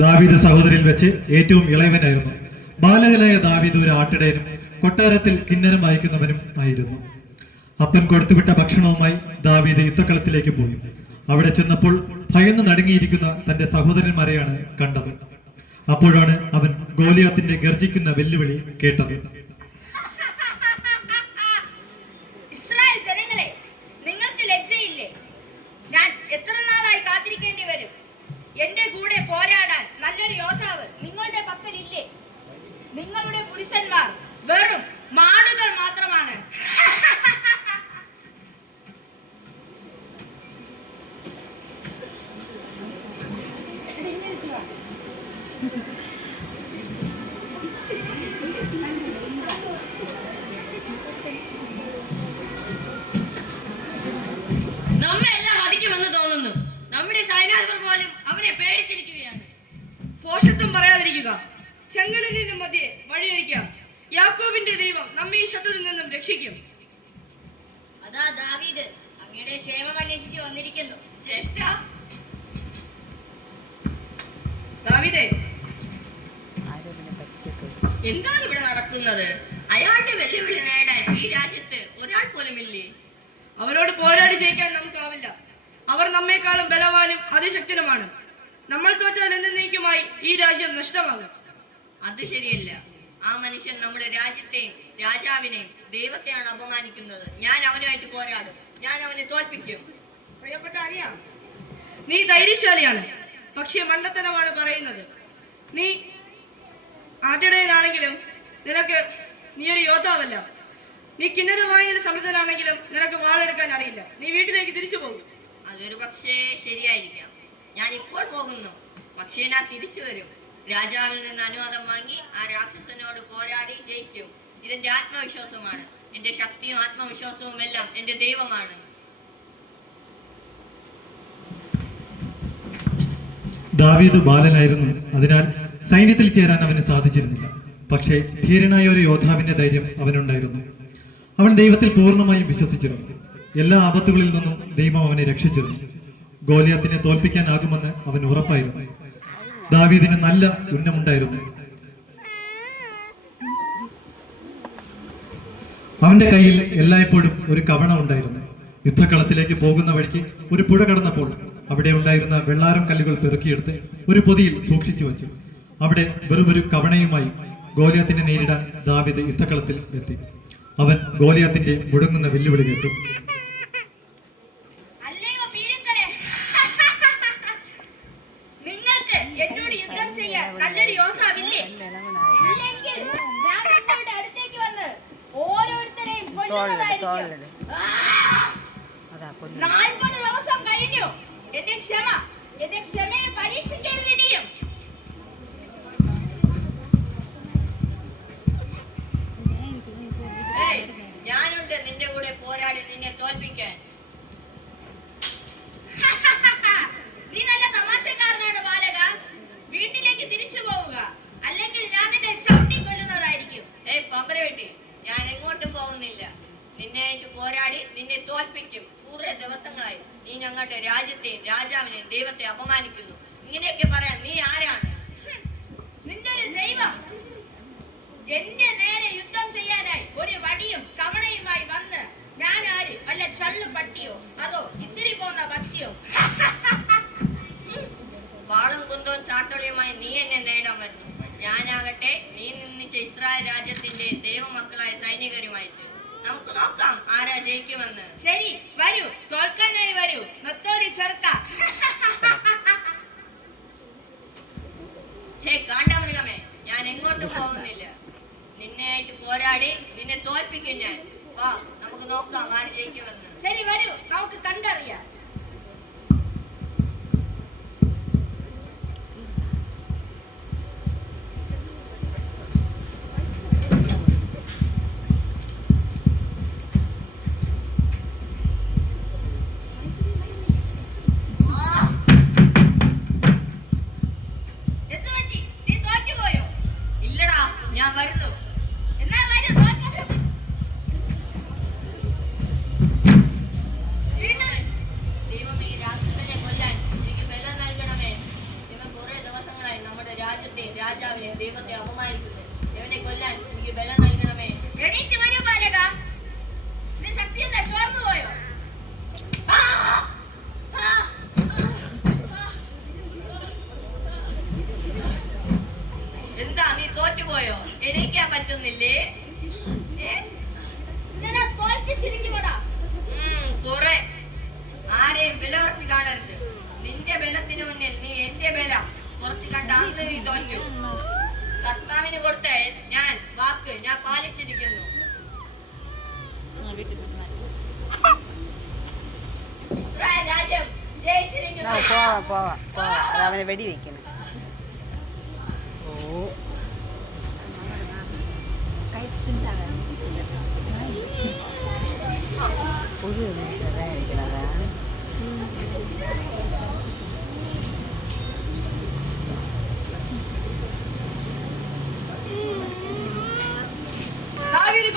ദാവീദ് സഹോദരിൽ വെച്ച് ഏറ്റവും ഇളയവനായിരുന്നു. ബാലകനായ ദാവീദ് ഒരു ആട്ടിടയനും കൊട്ടാരത്തിൽ കിന്നരം വായിക്കുന്നവനും ആയിരുന്നു. അപ്പൻ കൊടുത്തുവിട്ട ഭക്ഷണവുമായി ദാവീദ് യുദ്ധക്കളത്തിലേക്ക് പോയി. അവിടെ ചെന്നപ്പോൾ ഭയന്ന് നടുങ്ങിയിരിക്കുന്ന തന്റെ സഹോദരന്മാരെയാണ് കണ്ടത്. അപ്പോഴാണ് അവൻ ഗോലിയാത്തിന്റെ ഗർജിക്കുന്ന വെല്ലുവിളി കേട്ടത്. ഇസ്രായേൽ ജനങ്ങളെ, നിങ്ങൾക്ക് ലജ്ജയില്ലേ? ഞാൻ എത്ര നാളായി കാത്തിരിക്കേണ്ടി വരും? എന്റെ കൂടെ പോരാടാൻ നല്ലൊരു യോദ്ധാവ് നിങ്ങളുടെ പക്കലില്ലേ? നിങ്ങളുടെ പുരുഷന്മാർ വെറും മാടുകൾ മാത്രമാണ്. നമ്മെ എല്ലാം വധിക്കുമെന്ന് തോന്നുന്നു. നമ്മുടെ സൈന്യാധിപർ പോലും അവനെ പേടിച്ചിരിക്കുകയാണ്. ഭോഷത്വം പറയാതിരിക്കുക. ചെങ്കടലിന് മധ്യേ വഴിയൊരുക്കുക. യാക്കോബിന്റെ ദൈവം നമ്മെ ഈ ശത്രുവിൽ നിന്നും രക്ഷിക്കും. അതാ ദാവീദ് അങ്ങയുടെ ക്ഷേമം അന്വേഷിച്ച് വന്നിരിക്കുന്നു. ജ്യേഷ്ഠ, ദാവീദേ, എന്താണ് ഇവിടെ നടക്കുന്നത്? അയാളുടെ വെല്ലുവിളി നേടാൻ ഈ രാജ്യത്ത് ഒരാൾ പോലും ഇല്ലേ? അവരോട് പോരാടി ജയിക്കാൻ നമുക്കാവില്ല. അവർ നമ്മെക്കാളും ബലവാനും അതിശക്തനുമാണ്. നമ്മൾ തോറ്റാൽ എന്നേക്കുമായി ഈ രാജ്യം നഷ്ടമാകും. അത് ശരിയല്ല. ആ മനുഷ്യൻ നമ്മുടെ രാജ്യത്തെയും രാജാവിനെയും ദൈവത്തെയാണ് അപമാനിക്കുന്നത്. ഞാൻ അവനുമായിട്ട് പോരാടും. ഞാൻ അവനെ തോൽപ്പിക്കും. പ്രിയപ്പെട്ട അനിയ, നീ ധൈര്യശാലിയാണ്, പക്ഷേ മണ്ടത്തരമാണ് പറയുന്നത്. നീ ആട്ടിടയനാണെങ്കിലും നീ ഒരു യോദ്ധാവല്ല. നീ കിന്നരവായന സമൃദ്ധനാണെങ്കിലും നിനക്ക് വാളെടുക്കാൻ അറിയില്ല. നീ വീട്ടിലേക്ക് തിരിച്ചു പോകും. അതൊരു പക്ഷേ ശരിയായിരിക്കാം. ഞാൻ ഇപ്പോൾ പോകുന്നു, പക്ഷേ ഞാൻ തിരിച്ചു വരും. രാജാവിൽ നിന്ന് അനുവാദം വാങ്ങി ആ രാക്ഷസനോട് പോരാടി ജയിക്കും. ഇതെന്റെ ആത്മവിശ്വാസമാണ്. എന്റെ ശക്തിയും ആത്മവിശ്വാസവും എല്ലാം എന്റെ ദൈവമാണ്. ദാവീദ് ബാലനായിരുന്നു. അതിനാൽ സൈന്യത്തിൽ ചേരാൻ അവന് സാധിച്ചിരുന്നില്ല. പക്ഷേ ധീരനായ ഒരു യോദ്ധാവിന്റെ ധൈര്യം അവനുണ്ടായിരുന്നു. അവൻ ദൈവത്തിൽ പൂർണ്ണമായും വിശ്വസിച്ചിരുന്നു. എല്ലാ ആപത്തുകളിൽ നിന്നും ദൈവം അവനെ രക്ഷിച്ചിരുന്നു. ഗോലിയാത്തിനെ തോൽപ്പിക്കാനാകുമെന്ന് അവൻ ഉറപ്പായിരുന്നു. ദാവീദിന് നല്ല ഉന്നമുണ്ടായിരുന്നു. അവന്റെ കയ്യിൽ എല്ലായ്പ്പോഴും ഒരു കവണ ഉണ്ടായിരുന്നു. യുദ്ധക്കളത്തിലേക്ക് പോകുന്ന വഴിക്ക് ഒരു പുഴ കടന്നപ്പോൾ അവിടെ ഉണ്ടായിരുന്ന വെള്ളാരം കല്ലുകൾ പെറുക്കിയെടുത്ത് ഒരു പൊതിയിൽ സൂക്ഷിച്ചു വച്ചു. അവിടെ വെറുമൊരു കവണയുമായി ഗോലിയാത്തിനെ നേരിടാൻ ദാവീദ് യുദ്ധക്കളത്തിൽ എത്തി. അവൻ ഗോലിയാത്തിന്റെ മുഴങ്ങുന്ന വെല്ലുവിളി കേട്ടു. നിങ്ങൾക്ക് എന്നോട് യുദ്ധം ചെയ്യാൻ നല്ലൊരു യോദ്ധാവില്ലേ? ഇല്ലെങ്കിൽ ഞാൻ നിങ്ങളുടെ അടുത്തേക്ക് വന്ന് ഓരോരുത്തരെയും കൊല്ലുന്നതായിരിക്കും. 40 ദിവസം കഴിഞ്ഞു. എന്റെ ക്ഷമയെ പരീക്ഷിക്കരുത് ഇനിയും. ഞാനുണ്ട് നിന്റെ കൂടെ പോരാടി നിന്നെ തോൽപ്പിക്കാൻ. നീ നല്ല തമാശക്കാരനാണ് ബാലക. വീട്ടിലേക്ക് തിരിച്ചു പോവുക, അല്ലെങ്കിൽ ഞാൻ നിന്നെ ചവിട്ടി കൊല്ലുന്നതായിരിക്കും. പമ്പര വെട്ടി, ഞാൻ എങ്ങോട്ടും പോകുന്നില്ല. നിന്നെയായിട്ട് പോരാടി നിന്നെ തോൽപ്പിക്കും. കുറെ ദിവസങ്ങളായി നീ ഞങ്ങളുടെ രാജ്യത്തെയും രാജാവിനെയും ദൈവത്തെ അപമാനിക്കുന്നു. ഇങ്ങനെയൊക്കെ പറയാൻ നീ ആരാണ്? നിന്റെ ഒരു ദൈവം എന്റെ നേരെ യുദ്ധം ചെയ്യാനായി ഒരു വടിയും കവണയുമായി വന്ന് ഞാൻ ആര്? വല്ല ചള്ളു പട്ടിയോ അതോ ഇത്തിരി പോന്ന പക്ഷിയോ? വാളും കുന്തവും ചാട്ടോളിയുമായി നീ എന്നെ നേടാൻ വരുന്നു. ഞാനാകട്ടെ നീ നിന്നിച്ച ഇസ്രായേൽ രാജ്യത്തിന്റെ ദൈവമക്കളായ സൈനികരുമായിട്ട്. നമുക്ക് നോക്കാം ആരാ ജയിക്കുമെന്ന്. ശരി, വരൂ, തോൽക്കാനായി വരൂ, നത്തോലി ചെറുക്ക. കാണ്ടാമൃഗമേ, ഞാൻ എങ്ങോട്ടും പോകുന്നില്ല. നിന്നെയായിട്ട് പോരാടി നിന്നെ തോൽപ്പിക്കും ഞാൻ. വാ, നമുക്ക് നോക്കാം ആര് ജയിക്കുമെന്ന്. ശരി, വരൂ, നമുക്ക് കണ്ടറിയാം. ഇല്ലടാ, ഞാൻ വരുന്നു. എന്നാ വരൂ, തോൽക്കാം. രാജാവിനെ ദൈവത്തെ അപമാനിക്കുന്നത്. ഇവനെ കൊല്ലാൻ എനിക്ക് ബലം നൽകണമേ. എണീറ്റ് വരൂ ബാലക. നിന്റെ ശക്തി എന്താ ചോർന്നു പോയോ? ആ! ആ! എന്താ നീ തോറ്റുപോയോ? എണീക്കാൻ പറ്റുന്നില്ലേ? നിന്നെ തോൽപ്പിച്ചിരിക്കുമോടാ? കുറെ ആരെയും ബലവർത്തി കാണരുത്. നിന്റെ ബലത്തിന് മുന്നിൽ നീ എന്റെ ബലം കുറച്ച് കണ്ട അന്ന് നീ തോറ്റു. കർത്താവിന് കൊടുത്ത ഞാൻ വാക്ക് ഞാൻ പാലിച്ചിരിക്കുന്നു. ഇസ്രായേൽ രാജ്യം ജയിച്ചിരിക്കുന്നു. അവനെ വെടിവെക്കണം. ഓ ദാവീദ്